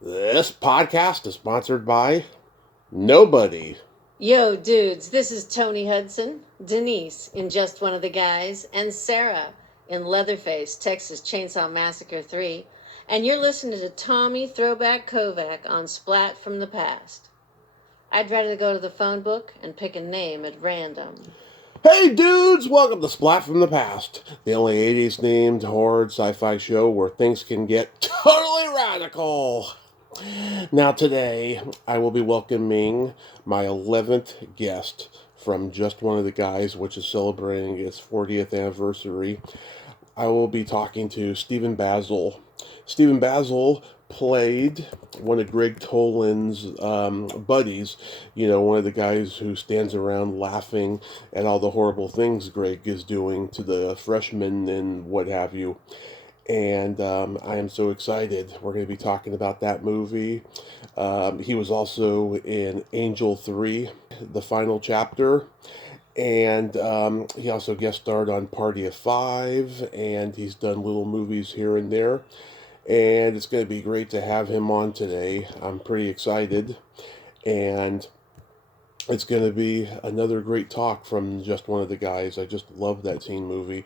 This podcast is sponsored by nobody. Yo, dudes, this is Tony Hudson, Denise in Just One of the Guys, and Sarah in Leatherface, Texas Chainsaw Massacre 3, and you're listening to Tommy Throwback Kovac on Splat from the Past. I'd rather go to the phone book and pick a name at random. Hey dudes, welcome to Splat from the Past, the only 80s themed horror sci-fi show where things can get totally radical. Now today, I will be welcoming my 11th guest from Just One of the Guys, which is celebrating its 40th anniversary. I will be talking to Steven Basil. Steven Basil played one of Greg Toland's buddies, one of the guys who stands around laughing at all the horrible things Greg is doing to the freshmen and what have you. And I am so excited. We're going to be talking about that movie. He was also in Angel 3, the final chapter. And he also guest starred on Party of Five, and he's done little movies here and there. And it's going to be great to have him on today. I'm pretty excited. And it's going to be another great talk from Just One of the Guys. I just love that teen movie.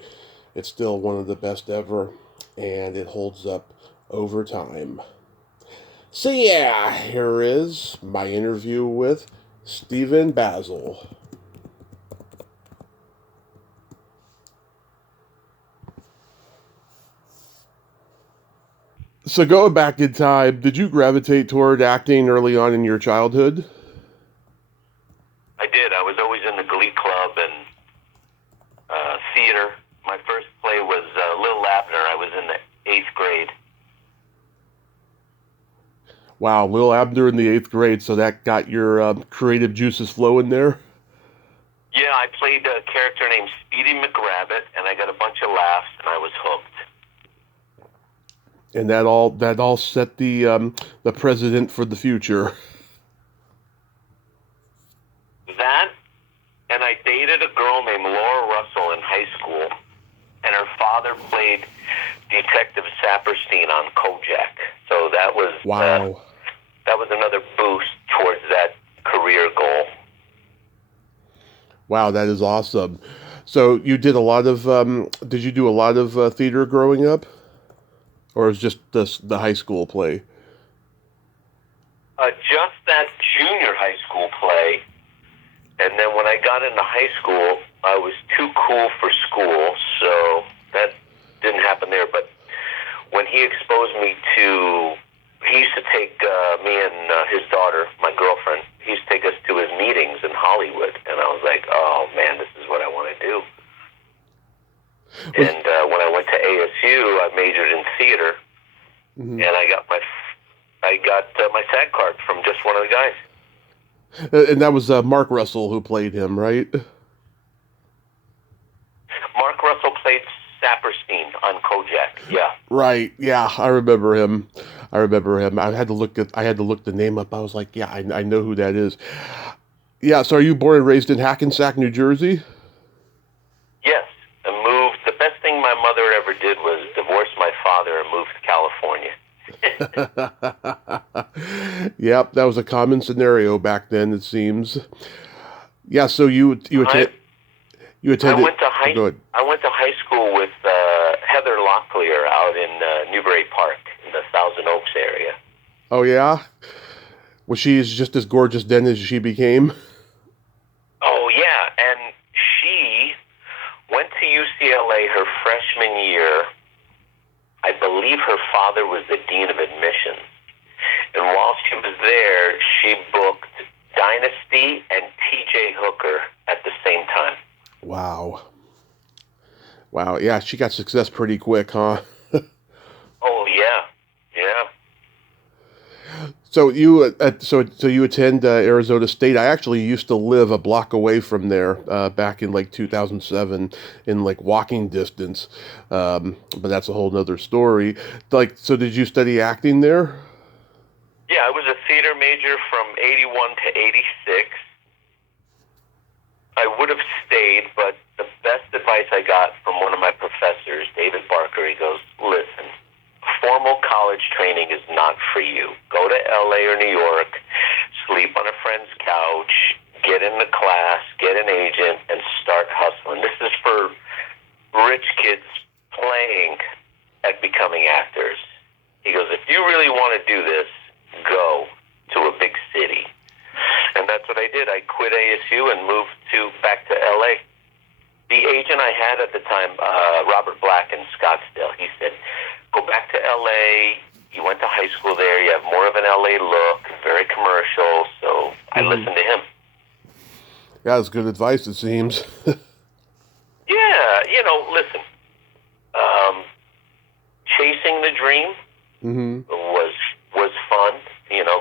It's still one of the best ever, and it holds up over time. So yeah, here is my interview with Steven Basil. So going back in time, did you gravitate toward acting early on in your childhood? I did. I was always in the Glee Club and theater. My first play was Lil Abner. I was in the 8th grade. Wow, Lil Abner in the 8th grade, so that got your creative juices flowing there? Yeah, I played a character named Speedy McRabbit, and I got a bunch of laughs, and I was hooked. And that all set the precedent for the future. That, and I dated a girl named Laura Russell in high school, and her father played Detective Saperstein on Kovac. So that was Wow. That was another boost towards that career goal. Wow, that is awesome. So you did a lot of did you do a lot of theater growing up, or was just the high school play? Just that junior high school play, and then when I got into high school, I was too cool for school, so that didn't happen there. But when he exposed me to, he used to take me and his daughter, my girlfriend, he used to take us to his meetings in Hollywood, and I was like, oh man, this is what I want to do. And when I went to ASU, I majored in theater, and I got my SAG card from Just One of the Guys. And that was Mark Russell who played him, right? Mark Russell played Saperstein on Kovac. Yeah. Right. Yeah, I remember him. I had to look the name up. I was like, yeah, I know who that is. Yeah. So, are you born and raised in Hackensack, New Jersey? Yes. And moved. The best thing my mother ever did was divorce my father and move to California. Yep, that was a common scenario back then. It seems. Yeah. So you attended. I went to high. Go ahead. I went to high school with Heather Locklear out in Newbury Park in the Thousand Oaks area. Oh yeah. Was she just as gorgeous then as she became? Oh yeah, and she went to UCLA her freshman year. I believe her father was the dean of admissions. And while she was there, she booked Dynasty and T.J. Hooker at the same time. Wow. Wow. Yeah, she got success pretty quick, huh? Oh yeah, yeah. So you attend Arizona State. I actually used to live a block away from there back in like 2007, in like walking distance. But that's a whole nother story. Like, so did you study acting there? Yeah, I was a theater major from 81 to 86. I would have stayed, but the best advice I got from one of my professors, David Barker, he goes, listen, formal college training is not for you. Go go to L.A. or New York, sleep on a friend's couch, get into class, get an agent, and start hustling. This is for rich kids playing at becoming actors. He goes, if you really want to do this, go to a big city. And that's what I did. I quit ASU and moved back to L.A. The agent I had at the time, Robert Black in Scottsdale, he said, go back to L.A., you went to high school there, you have more of an L.A. look, very commercial, so I listened to him. Yeah, that's good advice, it seems. Yeah, listen, chasing the dream was fun.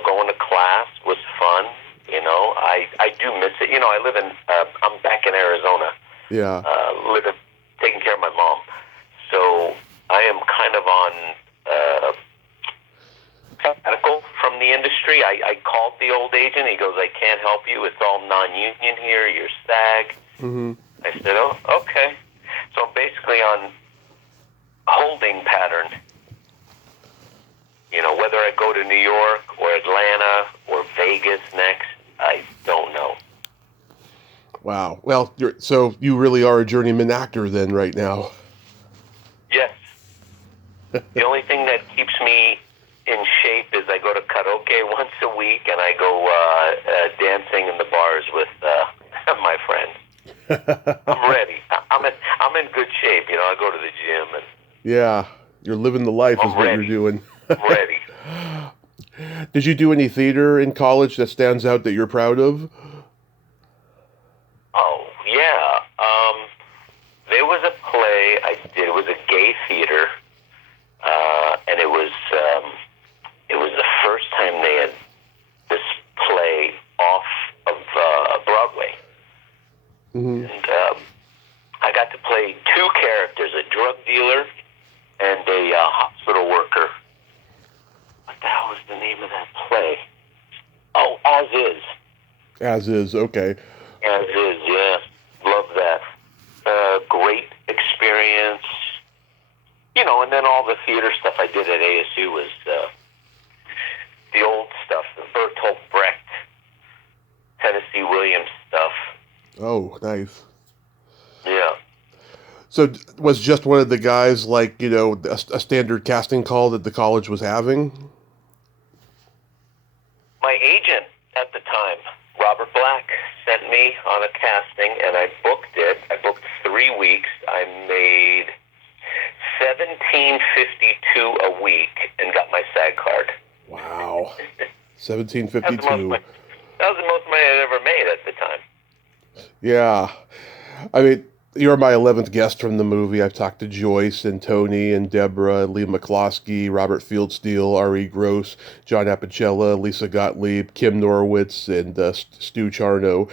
Going to class was fun. I do miss it. I live in, I'm back in Arizona. Yeah. Taking care of my mom. So I am kind of on sabbatical from the industry. I called the old agent. He goes, I can't help you. It's all non-union here. You're SAG. I said, oh, okay. So I'm basically on holding pattern. Whether I go to New York or Atlanta or Vegas next, I don't know. Wow. Well, so you really are a journeyman actor then right now. Yes. The only thing that keeps me in shape is I go to karaoke once a week and I go dancing in the bars with my friends. I'm ready. I'm in good shape. I go to the gym and. Yeah, you're living the life is what ready. You're doing. I'm ready. Did you do any theater in college that stands out that you're proud of? Oh, yeah. There was a play I did. It was a gay theater, and it was the first time they had this play off of Broadway. And I got to play two characters, a drug dealer and a hospital worker. What the hell was the name of that play? Oh, As Is. As Is, okay. As Is, yeah. Love that. Great experience. And then all the theater stuff I did at ASU was the old stuff, the Bertolt Brecht, Tennessee Williams stuff. Oh, nice. Yeah. So was just one of the guys like, a standard casting call that the college was having? My agent at the time, Robert Black, sent me on a casting, and I booked it. I booked 3 weeks. I made $17.52 a week and got my SAG card. Wow. $17.52. That was the most money I'd ever made at the time. Yeah. I mean, you're my 11th guest from the movie. I've talked to Joyce and Tony and Deborah, Lee McCloskey, Robert Fieldsteel, R.E. Gross, John Apicella, Lisa Gottlieb, Kim Norwitz, and Stu Charno.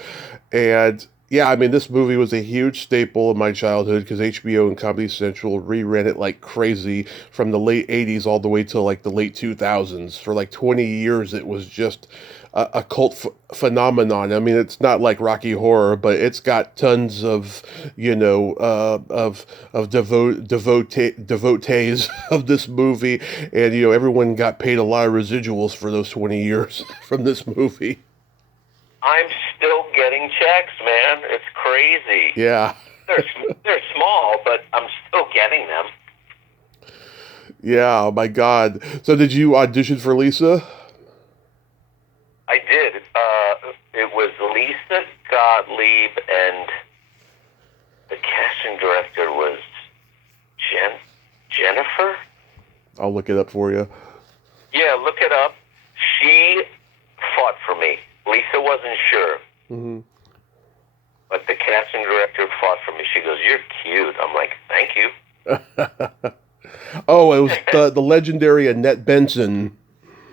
And yeah, I mean, this movie was a huge staple of my childhood because HBO and Comedy Central reran it like crazy from the late 80s all the way to like the late 2000s. For like 20 years, it was just a cult phenomenon. I mean, it's not like Rocky Horror, but it's got tons of, devotees of this movie. And, everyone got paid a lot of residuals for those 20 years from this movie. I'm still getting checks, man. It's crazy. Yeah. They're small, but I'm still getting them. Yeah, oh my God. So did you audition for Lisa? I did. It was Lisa Gottlieb, and the casting director was Jennifer? I'll look it up for you. Yeah, look it up. She fought for me. Lisa wasn't sure. Mm-hmm. But the casting director fought for me. She goes, "You're cute." I'm like, "Thank you." Oh, it was the legendary Annette Benson.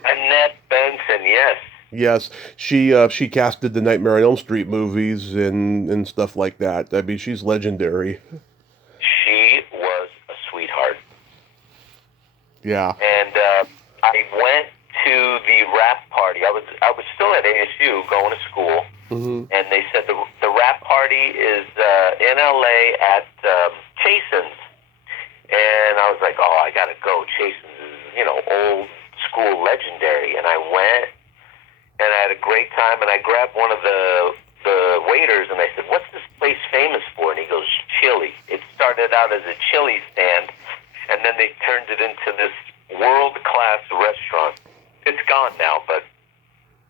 Annette Benson, yes. Yes, she casted the Nightmare on Elm Street movies and stuff like that. I mean, she's legendary. She was a sweetheart. Yeah. And I went to the rap party. I was still at ASU going to school, and they said the rap party is in LA at Chasen's, and I was like, oh, I gotta go. Chasen's is old school legendary, and I went, and I had a great time, and I grabbed one of the waiters, and I said, "What's this place famous for?" And he goes, "Chili." It started out as a chili stand, and then they turned it into this world-class restaurant. It's gone now, but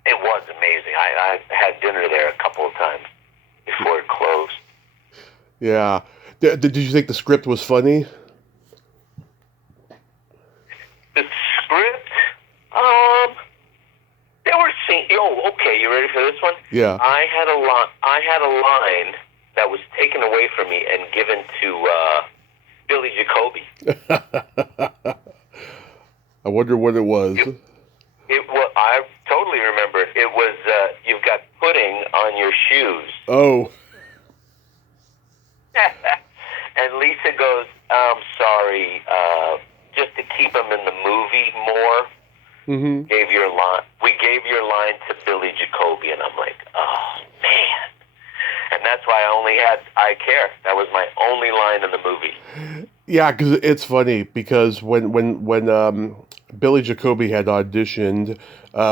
it was amazing. I had dinner there a couple of times before it closed. Yeah. Did you think the script was funny? The script, there were scenes. Oh, okay. You ready for this one? Yeah. I had a line that was taken away from me and given to Billy Jacoby. I wonder what it was. It was. I totally remember it. It was. You've got pudding on your shoes. Oh. And Lisa goes, "I'm sorry. Just to keep him in the movie more." Mm-hmm. We gave your line to Billy Jacoby, and I'm like, oh man. And that's why I only had "I Care." That was my only line in the movie. Yeah, because it's funny because when Billy Jacoby had auditioned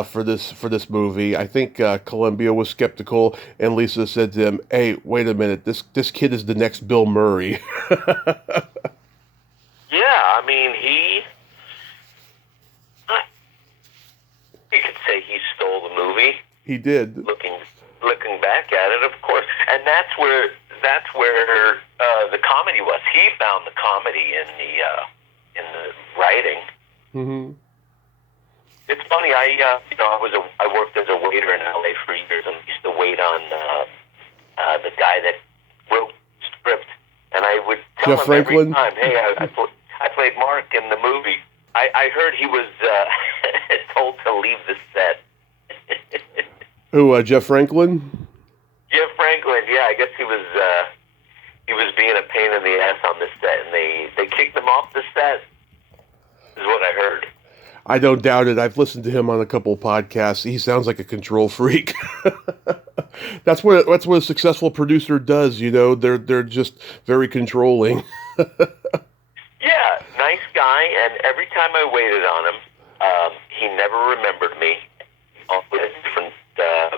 for this movie, I think Columbia was skeptical, and Lisa said to him, "Hey, wait a minute, this kid is the next Bill Murray." Yeah, I mean you could say he stole the movie. He did. Looking back at it, of course, and that's where the comedy was. He found the comedy in the writing. Mm-hmm. It's funny. I worked as a waiter in LA for years, and used to wait on the guy that wrote the script, and I would tell Jeff him every Franklin? time, "Hey, I played Mark in the movie." I heard he was told to leave the set. Who, Jeff Franklin? Jeff Franklin, yeah, I guess he was being a pain in the ass on the set, and they kicked him off the set, is what I heard. I don't doubt it. I've listened to him on a couple podcasts. He sounds like a control freak. That's what a successful producer does, you know. They're just very controlling. Yeah, nice guy, and every time I waited on him, he never remembered me. Always had a different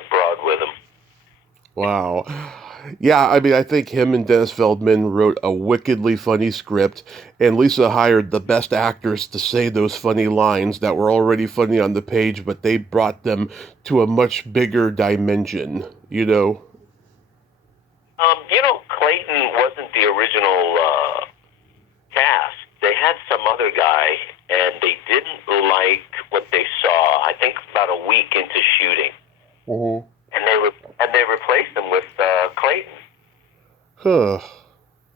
broad with him. Wow. Yeah, I mean, I think him and Dennis Feldman wrote a wickedly funny script, and Lisa hired the best actors to say those funny lines that were already funny on the page, but they brought them to a much bigger dimension, you know? Clayton wasn't the original cast. They had some other guy, and they didn't like what they saw, I think about a week into shooting. Mm-hmm. And they replaced him with Clayton. Huh.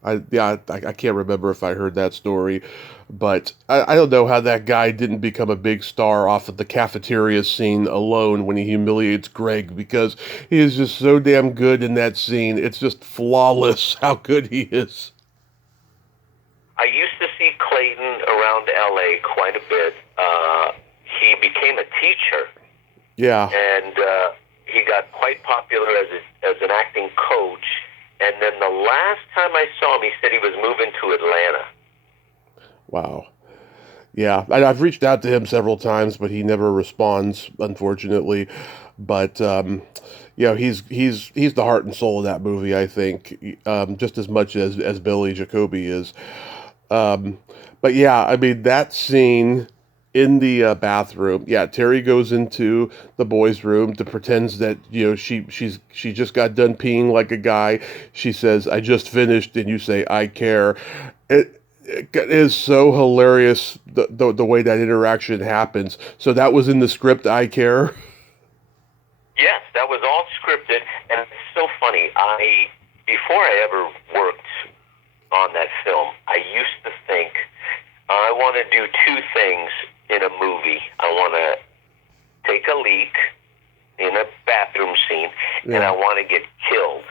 I can't remember if I heard that story, but I don't know how that guy didn't become a big star off of the cafeteria scene alone when he humiliates Greg, because he is just so damn good in that scene. It's just flawless how good he is. I used to see Clayton around L.A. quite a bit. He became a teacher. Yeah. And he got quite popular as an acting coach. And then the last time I saw him, he said he was moving to Atlanta. Wow. Yeah, I've reached out to him several times, but he never responds, unfortunately. But he's the heart and soul of that movie, I think, just as much as Billy Jacoby is. But yeah, I mean, that scene in the bathroom, yeah, Terry goes into the boys' room to pretends that, she just got done peeing like a guy. She says, "I just finished," and you say, "I care." It is so hilarious the way that interaction happens. So that was in the script, "I Care"? Yes, that was all scripted, and it's so funny. Before I ever worked on that film, I used to think, I want to do two things in a movie. I want to take a leak in a bathroom scene, and I want to get killed.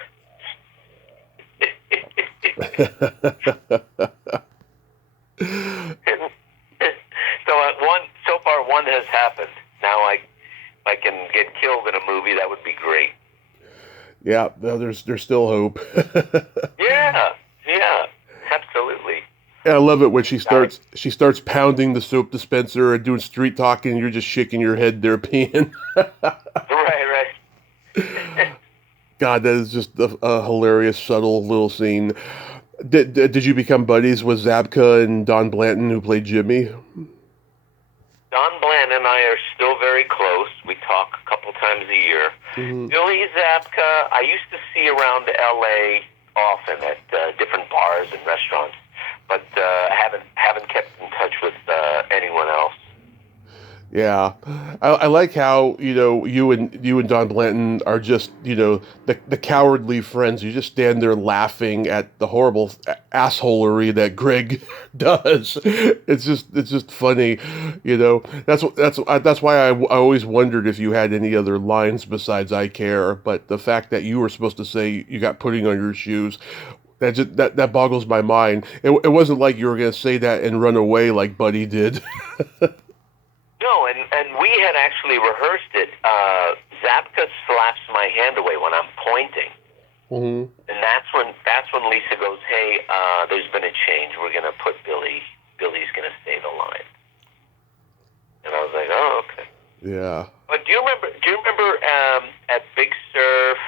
So far one has happened. Now I can get killed in a movie. That would be great. Yeah, there's still hope. Yeah, absolutely. I love it when she starts pounding the soap dispenser and doing street talking, and you're just shaking your head there, peeing. Right. God, that is just a hilarious, subtle little scene. Did you become buddies with Zabka and Don Blanton, who played Jimmy? Don Blanton and I are still very close. We talk a couple times a year. Mm-hmm. Billy Zabka, I used to see around L.A. often at different bars and restaurants, but haven't kept in touch with anyone else. Yeah, I like how you and Don Blanton are just the cowardly friends. You just stand there laughing at the horrible assholery that Greg does. It's just funny, That's why I always wondered if you had any other lines besides "I care." But the fact that you were supposed to say you got pudding on your shoes. That boggles my mind. It wasn't like you were going to say that and run away like Buddy did. No, and we had actually rehearsed it. Zabka slaps my hand away when I'm pointing, and that's when Lisa goes, "Hey, there's been a change. We're gonna put Billy's gonna say the line." And I was like, "Oh, okay." Yeah. But do you remember at Big Surf,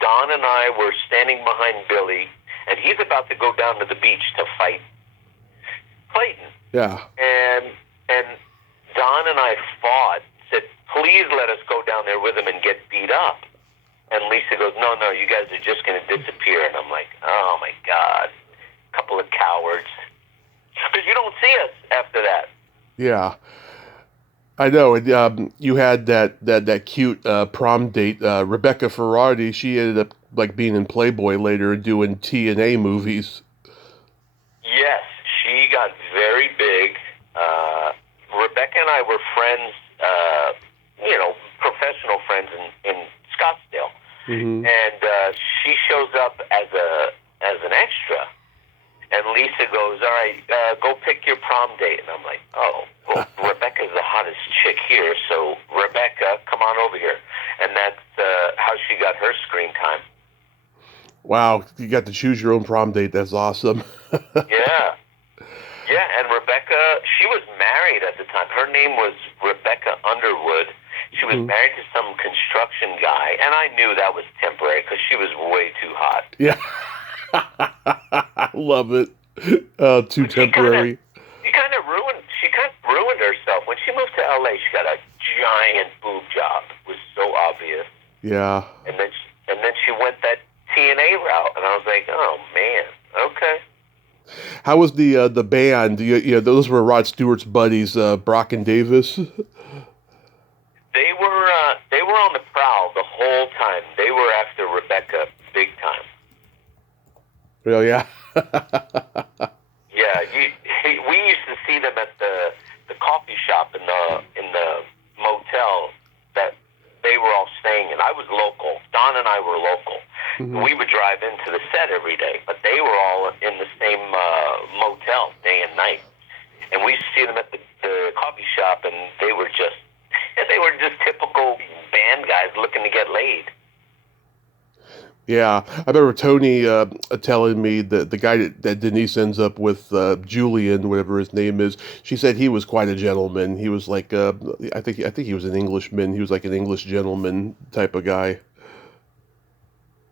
Don and I were standing behind Billy, and he's about to go down to the beach to fight Clayton. Yeah. And Don and I fought, said, "Please let us go down there with him and get beat up." And Lisa goes, No, you guys are just going to disappear." And I'm like, oh, my God. Couple of cowards. Because you don't see us after that. Yeah. I know. You had that cute prom date. Rebecca Ferrati, she ended up being in Playboy later and doing T&A movies. Yes, she got very big. Rebecca and I were friends, professional friends in Scottsdale. Mm-hmm. And she shows up as an extra. And Lisa goes, "All right, go pick your prom date." And I'm like, "Oh, well, Rebecca's the hottest chick here, so Rebecca, come on over here." And that's how she got her screen time. Wow, you got to choose your own prom date. That's awesome. Yeah, and Rebecca, she was married at the time. Her name was Rebecca Underwood. She was married to some construction guy, and I knew that was temporary because she was way too hot. Yeah. I love it. Too temporary. She kind of ruined herself. When she moved to LA, she got a giant boob job. It was so obvious. Yeah. And then she went that TNA route, and I was like, "Oh man, okay." How was the band? Those were Rod Stewart's buddies, Brock and Davis. They were on the prowl the whole time. They were after Rebecca big time. Oh yeah. Yeah, we used to see them at the coffee shop in the motel that they were all staying in. I was local. Don and I were local. Mm-hmm. We would drive into the set every day, but they were all in the same motel day and night. And we used to see them at the coffee shop, and they were just typical band guys looking to get laid. Yeah, I remember Tony telling me that the guy that Denise ends up with, Julian, whatever his name is, she said he was quite a gentleman. He was like, I think he was an Englishman. He was like an English gentleman type of guy.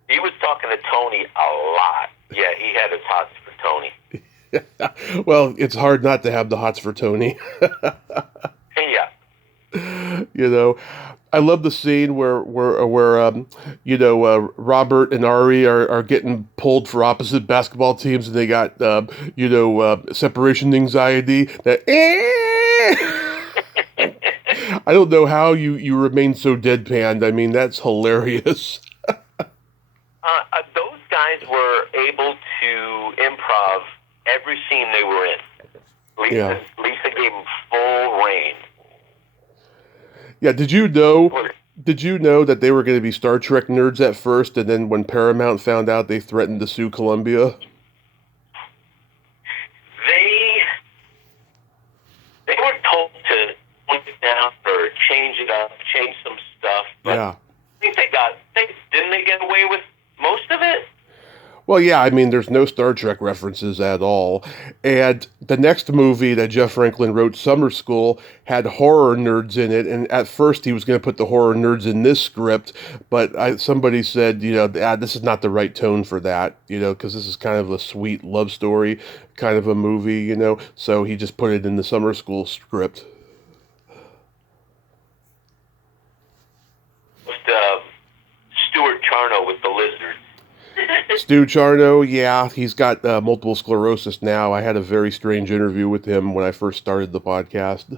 He was talking to Tony a lot. Yeah, he had his hots for Tony. Well, it's hard not to have the hots for Tony. Yeah. I love the scene where Robert and Ari are getting pulled for opposite basketball teams, and they got separation anxiety. I don't know how you remain so deadpanned. I mean, that's hilarious. Those guys were able to improv every scene they were in. Lisa gave them full reign. Yeah, did you know that they were going to be Star Trek nerds at first, and then when Paramount found out, they threatened to sue Columbia? They were told to point it down or change it up, change some stuff. But yeah. I think didn't they get away with most of it? Well, yeah, I mean, there's no Star Trek references at all. And the next movie that Jeff Franklin wrote, Summer School, had horror nerds in it. And at first he was going to put the horror nerds in this script, but somebody said, this is not the right tone for that, because this is kind of a sweet love story kind of a movie, So he just put it in the Summer School script. Stuart Charno with the lizard. Stu Charno, yeah, he's got multiple sclerosis now. I had a very strange interview with him when I first started the podcast.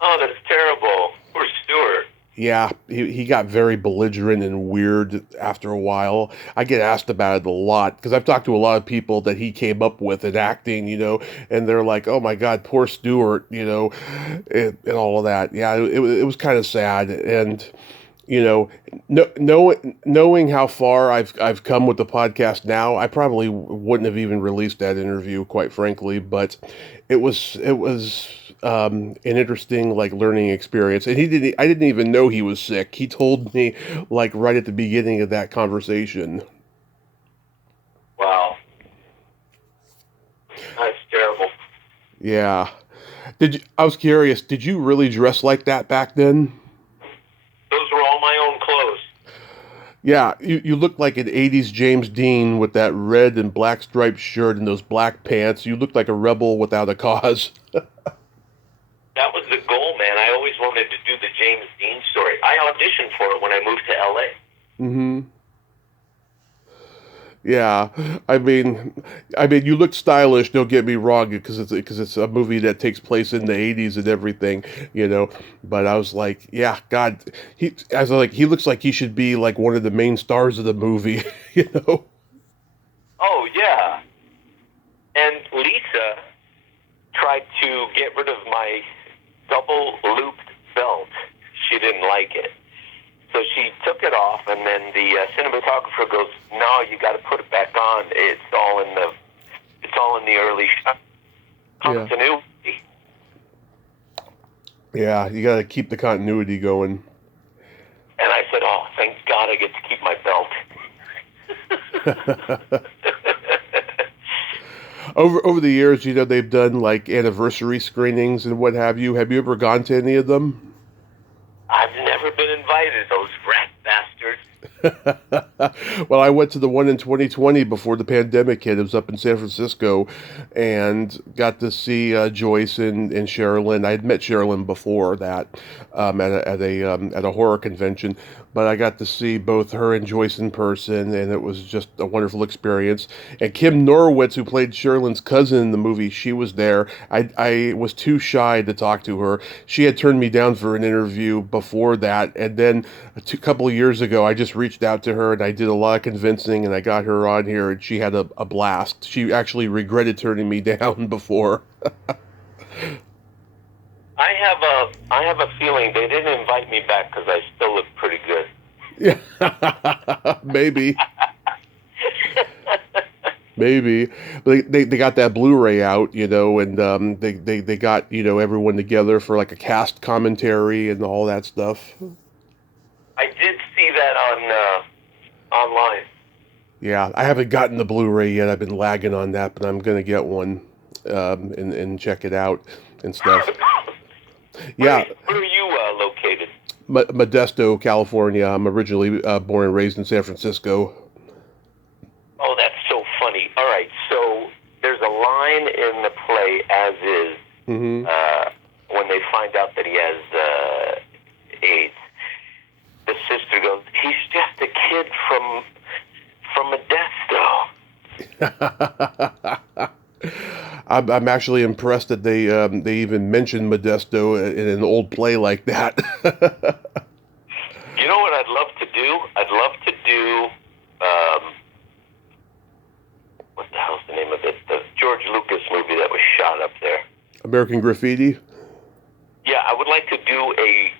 Oh, that's terrible. Poor Stuart. Yeah, he got very belligerent and weird after a while. I get asked about it a lot because I've talked to a lot of people that he came up with in acting, and they're like, oh my God, poor Stuart, and all of that. Yeah, it was kind of sad. And knowing how far I've come with the podcast now, I probably wouldn't have even released that interview, quite frankly. But it was an interesting learning experience, and I didn't even know he was sick. He told me right at the beginning of that conversation. Wow, that's terrible. Yeah. I was curious. Did you really dress like that back then? Those were all my own clothes. Yeah, you look like an 80s James Dean with that red and black striped shirt and those black pants. You look like a rebel without a cause. That was the goal, man. I always wanted to do the James Dean story. I auditioned for it when I moved to L.A. Mm-hmm. Yeah, I mean, you look stylish. Don't get me wrong, because it's a movie that takes place in the '80s and everything, But I was like, yeah, God, he looks like he should be one of the main stars of the movie, Oh yeah, and Lisa tried to get rid of my double looped belt. She didn't like it. So she took it off, and then the cinematographer goes, "No, you got to put it back on. It's all in the early shot continuity." Yeah, you got to keep the continuity going. And I said, "Oh, thank God, I get to keep my belt." Over the years, they've done anniversary screenings and what have you. Have you ever gone to any of them? I've never been invited, those rat bastards. Well, I went to the one in 2020 before the pandemic hit. It was up in San Francisco, and got to see Joyce and Sherilyn. I had met Sherilyn before that at a horror convention, but I got to see both her and Joyce in person, and it was just a wonderful experience. And Kim Norwitz, who played Sherilyn's cousin in the movie, she was there. I was too shy to talk to her. She had turned me down for an interview before that, and then a couple of years ago, I just reached out to her, and I did a lot of convincing, and I got her on here, and she had a blast. She actually regretted turning me down before. I have a feeling they didn't invite me back because I still look pretty good. Yeah, maybe. Maybe. They got that Blu-ray out, and they got, everyone together for a cast commentary and all that stuff. I did see that online. Yeah, I haven't gotten the Blu-ray yet. I've been lagging on that, but I'm gonna get one and check it out and stuff. Yeah. Where are you located? Modesto, California. I'm originally born and raised in San Francisco. Oh, that's so funny. All right, so there's a line in the play, As Is, when they find out that he has AIDS. The sister goes, "He's just a kid from Modesto." I'm actually impressed that they even mentioned Modesto in an old play like that. You know what I'd love to do? I'd love to do what the hell's the name of it? The George Lucas movie that was shot up there. American Graffiti? Yeah, I would like to do a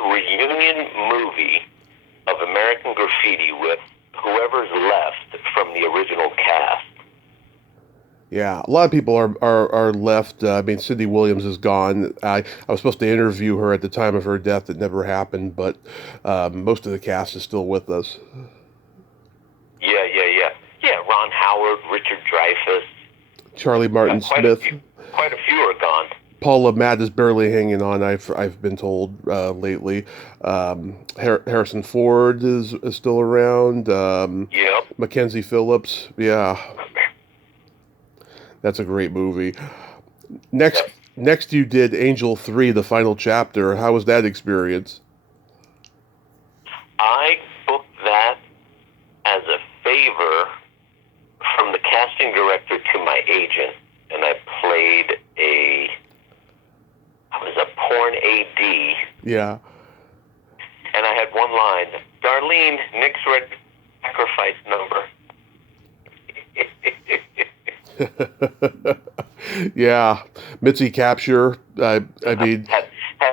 reunion movie of American Graffiti with whoever's left from the original cast. Yeah, a lot of people are left. I mean, Cindy Williams is gone. I was supposed to interview her at the time of her death. It never happened, but most of the cast is still with us. Yeah, Dreyfuss. Charlie Martin Smith. Quite a few are gone. Paul LeMat is barely hanging on. I've been told lately. Harrison Ford is still around. Yep. Mackenzie Phillips. Yeah, that's a great movie. Next you did Angel 3, the final chapter. How was that experience? I booked that as a favor from the casting director to my agent, and I was a porn AD. Yeah. And I had one line, Darlene, Nick's red sacrifice number. Yeah. Mitzi Capture. I mean... had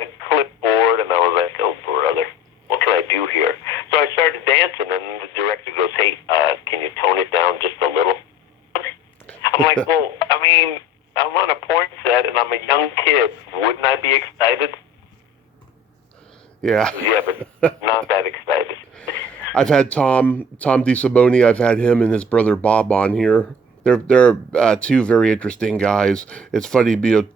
a clipboard, and I was like, oh, brother, what can I do here? So I started dancing, and the director goes, hey, can you tone it down just a little? I'm like, well, I mean, I'm on a porn set, and I'm a young kid. Wouldn't I be excited? Yeah. Yeah, but not that excited. I've had Tom DeSimone. I've had him and his brother Bob on here. They're two very interesting guys. It's funny,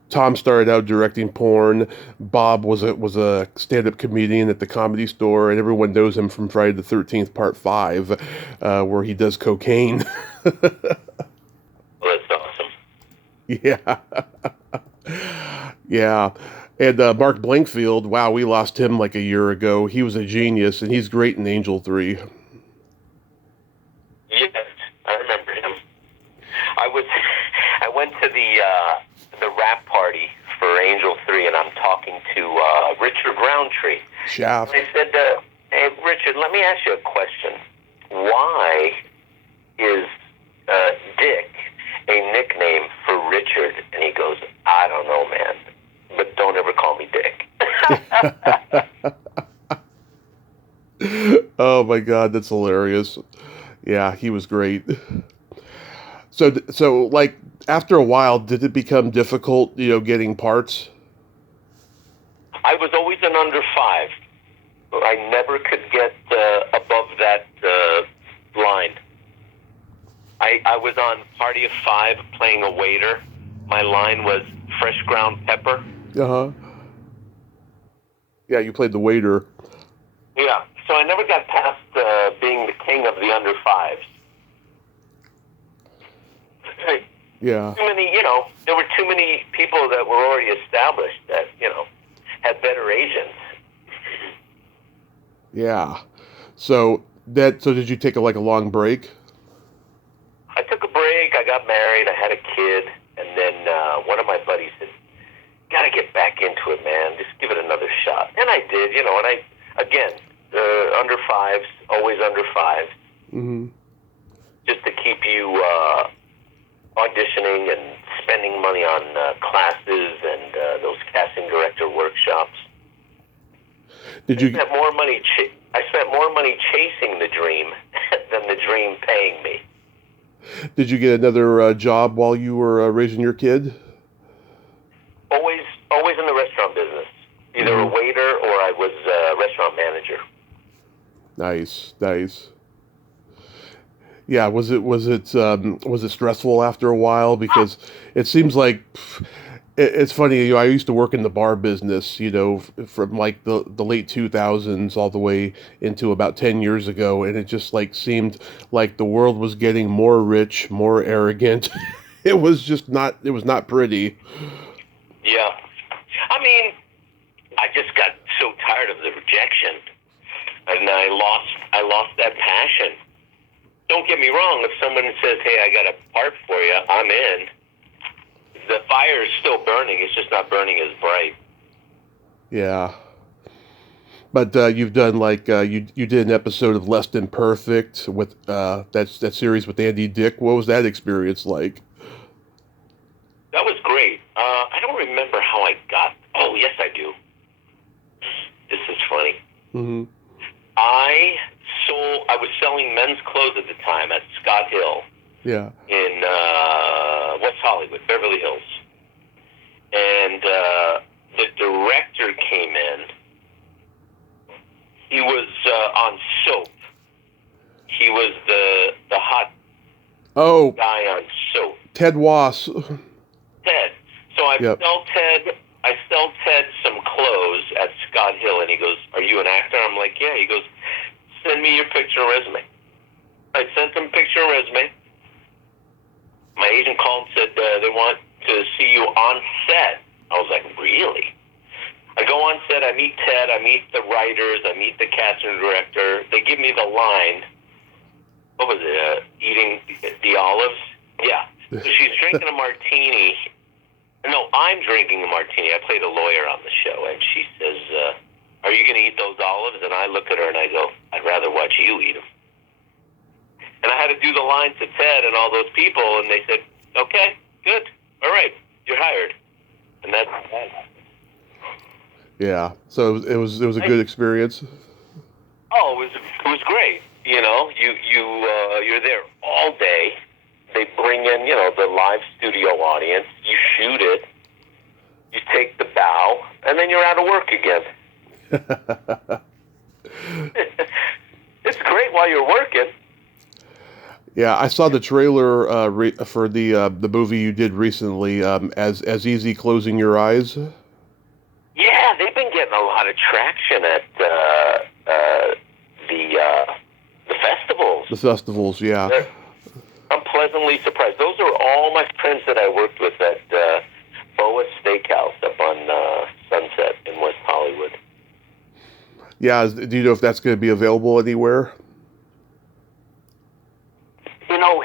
Tom started out directing porn. Bob was a stand-up comedian at the Comedy Store, and everyone knows him from Friday the 13th Part 5, where he does cocaine. Well, that's awesome. Yeah. Yeah. And Mark Blankfield, wow, we lost him like a year ago. He was a genius, and he's great in Angel 3. Yes, I remember him. I went to the rap party for Angel 3, and I'm talking to Richard Roundtree. Shaft. And I said, hey, Richard, let me ask you a question. Why is Dick a nickname for Richard? And he goes, I don't know, man, but don't ever call me Dick. Oh my God, that's hilarious. Yeah, he was great. So like after a while, did it become difficult, getting parts? I was always an under 5. I never could get above that line. I was on Party of 5 playing a waiter. My line was fresh ground pepper. Uh-huh. Yeah, you played the waiter. Yeah, so I never got past being the king of the under 5s. Yeah. Too many, there were too many people that were already established that, had better agents. Yeah. So did you take a long break? I took a break, I got married, I had a kid, and then one of my buddies said, gotta get back into it, man. Just give it another shot. And I did, and again, under 5s, always under 5s. Mm-hmm. Just to keep you auditioning and spending money on classes and those casting director workshops. I spent more money chasing the dream than the dream paying me. Did you get another job while you were raising your kid? Always in the restaurant business. Either a waiter or I was a restaurant manager. Nice. Yeah, was it stressful after a while? Because it seems like it's funny. I used to work in the bar business, from like the late 2000s all the way into about 10 years ago, and it just seemed like the world was getting more rich, more arrogant. It was not pretty. Yeah, I mean, I just got so tired of the rejection, and I lost that passion. Don't get me wrong, if someone says, hey, I got a part for you, I'm in. The fire is still burning, it's just not burning as bright. Yeah. But you've done you did an episode of Less Than Perfect with that series with Andy Dick. What was that experience like? That was great. I don't remember how I got... Oh, yes, I do. This is funny. Mm-hmm. I was selling men's clothes at the time at Scott Hill. Yeah. In West Hollywood, Beverly Hills. And the director came in. He was on soap. He was the hot guy on soap. Ted Wass. Ted. So I Yep. sell Ted some clothes at Scott Hill, and he goes, "Are you an actor?" I'm like, "Yeah." He goes, "Send me your picture and resume." I sent him a picture and resume. My agent called and said they want to see you on set. I was like, "Really?" I go on set. I meet Ted. I meet the writers. I meet the casting director. They give me the line. What was it? Eating the olives? Yeah. So she's drinking a martini. No, I'm drinking a martini. I played a lawyer on the show, and she says, "Are you going to eat those olives?" And I look at her and I go, "I'd rather watch you eat them." And I had to do the line to Ted and all those people, and they said, "Okay, good, all right, you're hired." And that's that. Yeah. So it was a good experience. Oh, it was great. You know, you're there all day. They bring in, the live studio audience. You shoot it. You take the bow, and then you're out of work again. It's great while you're working. Yeah, I saw the trailer for the movie you did recently. As easy closing your eyes. Yeah, they've been getting a lot of traction at the festivals. The festivals, yeah. I'm pleasantly surprised. Those are all my friends that I worked with at Boa Steakhouse up on Sunset in West Hollywood. Yeah, do you know if that's going to be available anywhere?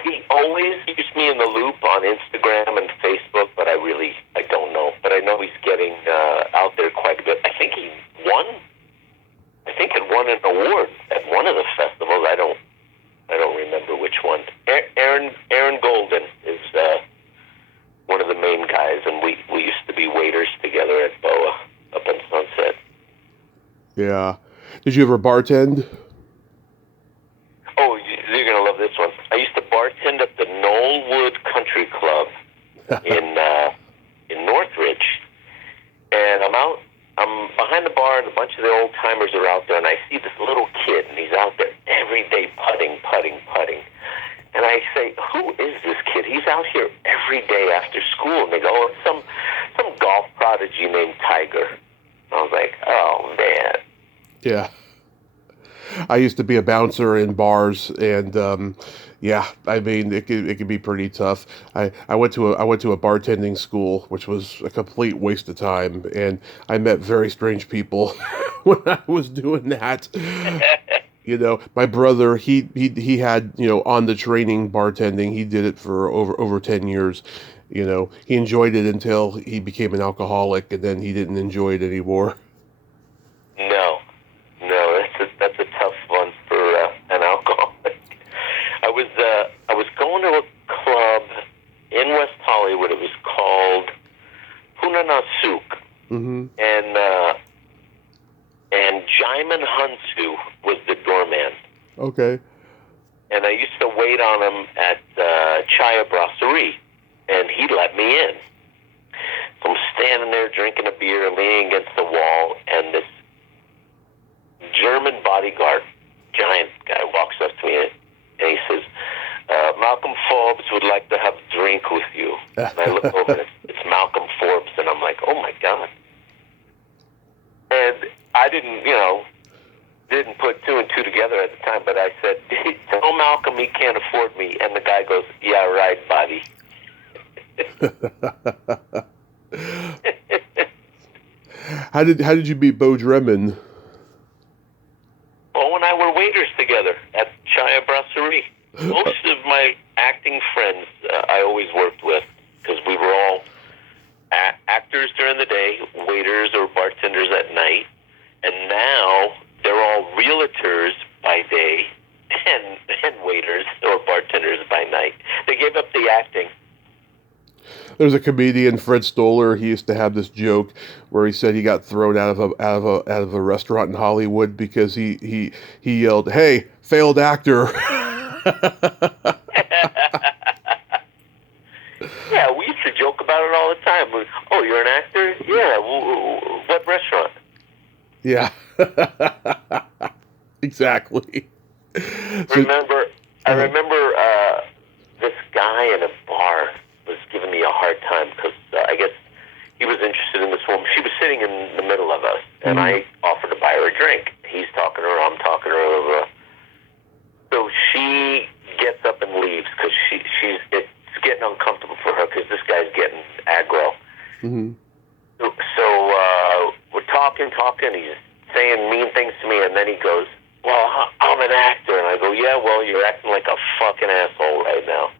He always keeps me in the loop on Instagram and Facebook, but I don't know. But I know he's getting out there quite a bit. I think he won an award at one of the festivals. I don't remember which one. Aaron Golden is one of the main guys, and we used to be waiters together at Boa up in Sunset. Yeah. Did you ever bartend? Oh, you're gonna love this one. I used to bartend at the Knollwood Country Club in Northridge, and I'm behind the bar, and a bunch of the old timers are out there, and I see this little kid, and he's out there every day putting. And I say, "Who is this kid? He's out here every day after school." And they go, "Oh, it's some golf prodigy named Tiger." I was like, "Oh man." Yeah. I used to be a bouncer in bars, and yeah, I mean it could be pretty tough. I went to a bartending school, which was a complete waste of time, and I met very strange people when I was doing that. My brother, he had, on the training bartending, he did it for over 10 years. He enjoyed it until he became an alcoholic, and then he didn't enjoy it anymore. No, that's a tough one for an alcoholic. I was going to a club in West Hollywood. It was called Punana Souk, Mm-hmm. and Jaimin Hunsu was the doorman. Okay. And I used to wait on him at Chaya Brasserie, and he let me in. So I'm standing there drinking a beer, leaning against the wall, and this German bodyguard, giant guy, walks up to me and he says, "Malcolm Forbes would like to have a drink with you." And I look over and it's Malcolm Forbes, and I'm like, "Oh my God." And I didn't put two and two together at the time, but I said, "Tell Malcolm he can't afford me." And the guy goes, "Yeah, right, buddy." How did you meet Bo Dremen? Bo and I were waiters together at Chaya Brasserie. Most of my acting friends I always worked with, because we were all actors during the day, waiters or bartenders at night, and now they're all realtors by day and waiters or bartenders by night. They gave up the acting. There's a comedian, Fred Stoller. He used to have this joke where he said he got thrown out of a restaurant in Hollywood because he yelled, "Hey, failed actor!" Yeah, we used to joke about it all the time. "Oh, you're an actor? Yeah. What restaurant?" Yeah, exactly. I remember this guy in a bar. hard time because I guess he was interested in this woman. She was sitting in the middle of us, and I offered to buy her a drink. He's talking to her, I'm talking to her. So she gets up and leaves because it's getting uncomfortable for her because this guy's getting aggro. Mm-hmm. So we're talking. He's saying mean things to me, and then he goes, "Well, I'm an actor," and I go, "Yeah, well, you're acting like a fucking asshole right now."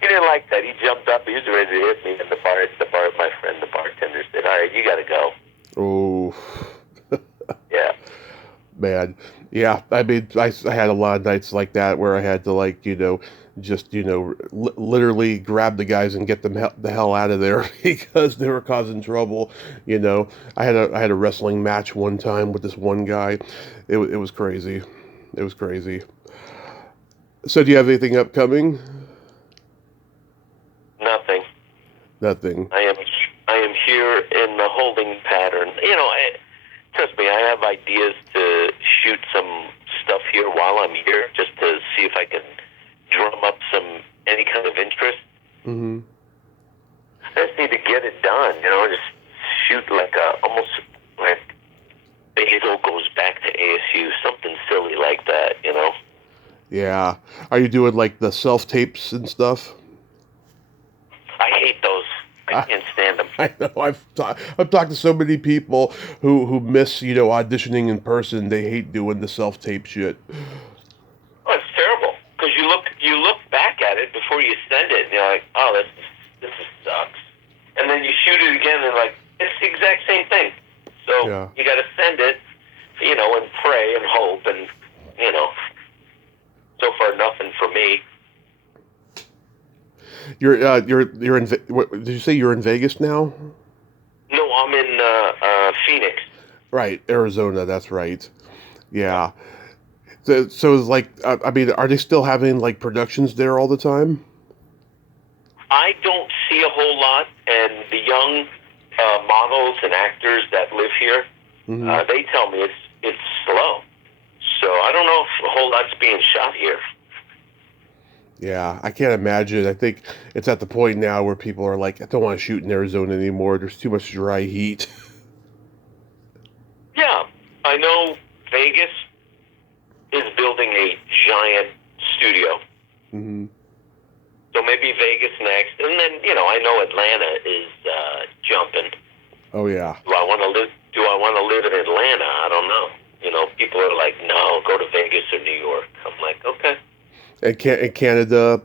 He didn't like that. He jumped up. He was ready to hit me. And my friend, the bartender, said, "All right, you got to go." Oh. Yeah. Man, yeah. I mean, I had a lot of nights like that where I had to, like, just literally grab the guys and get them the hell out of there because they were causing trouble. I had a wrestling match one time with this one guy. It was crazy. It was crazy. So, do you have anything upcoming? Nothing. Nothing. I am here in the holding pattern. Trust me, I have ideas to shoot some stuff here while I'm here, just to see if I can drum up any kind of interest. Mm-hmm. I just need to get it done. Just shoot almost like Basil goes back to ASU, something silly like that. Yeah. Are you doing like the self tapes and stuff? I hate those. I can't stand them. I know. I've talked to so many people who miss auditioning in person. They hate doing the self tape shit. Oh, it's terrible because you look back at it before you send it, and you're like, oh, this sucks. And then you shoot it again, and like it's the exact same thing. So Yeah. You got to send it, and pray and hope, and so far nothing for me. You're in. What, did you say you're in Vegas now? No, I'm in Phoenix. Right, Arizona. That's right. Yeah. So it's like, I mean, are they still having like productions there all the time? I don't see a whole lot, and the young models and actors that live here, they tell me it's slow. So I don't know if a whole lot's being shot here. Yeah, I can't imagine. I think it's at the point now where people are like, I don't want to shoot in Arizona anymore. There's too much dry heat. Yeah, I know Vegas is building a giant studio. Mm-hmm. So maybe Vegas next, and then I know Atlanta is jumping. Oh yeah. Do I want to live in Atlanta? I don't know. People are like, no, go to Vegas or New York. I'm like, okay. And Canada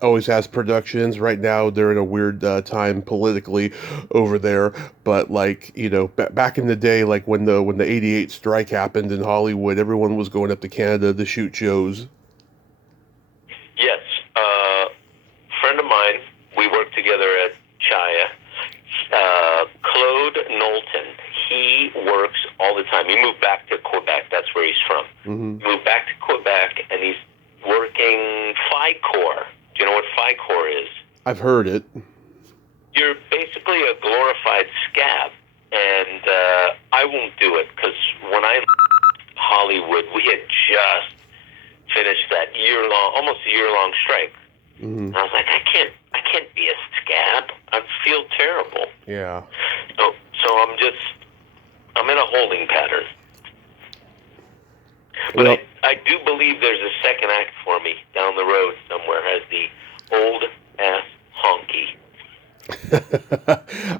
always has productions. Right now, they're in a weird time politically over there. But like back in the day, like when the '88 strike happened in Hollywood, everyone was going up to Canada to shoot shows. Yes, friend of mine, we worked together at Chaya. Claude Knowlton, he works all the time. He moved back to Quebec. That's where he's from. Mm-hmm. He moved back to Quebec, and he's working FICOR. Do you know what FICOR is? I've heard it. You're basically a glorified scab, and I won't do it because when I left Hollywood, we had just finished that almost a year-long strike. Mm-hmm. And I was like, I can't be a scab. I feel terrible. Yeah. So I'm in a holding pattern. But Well, I do believe there's a second act for me down the road somewhere as the old-ass honky.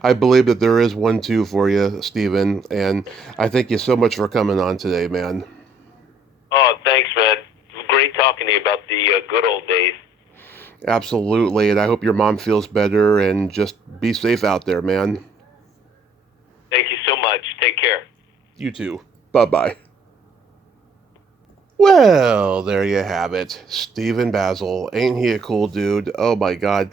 I believe that there is one too for you, Steven, and I thank you so much for coming on today, man. Oh, thanks, man. It was great talking to you about the good old days. Absolutely, and I hope your mom feels better, and just be safe out there, man. Thank you so much. Take care. You too. Bye-bye. Well, there you have it. Steven Basil. Ain't he a cool dude? Oh my God.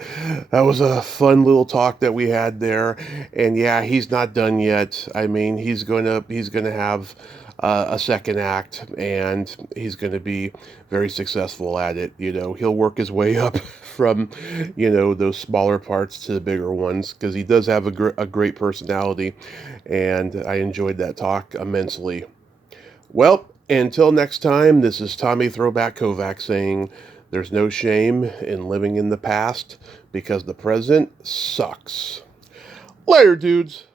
That was a fun little talk that we had there. And yeah, he's not done yet. I mean, he's gonna have a second act, and he's gonna be very successful at it. He'll work his way up from, those smaller parts to the bigger ones, because he does have a great personality, and I enjoyed that talk immensely. Well, until next time, this is Tommy Throwback Kovac saying, There's no shame in living in the past because the present sucks. Later, dudes.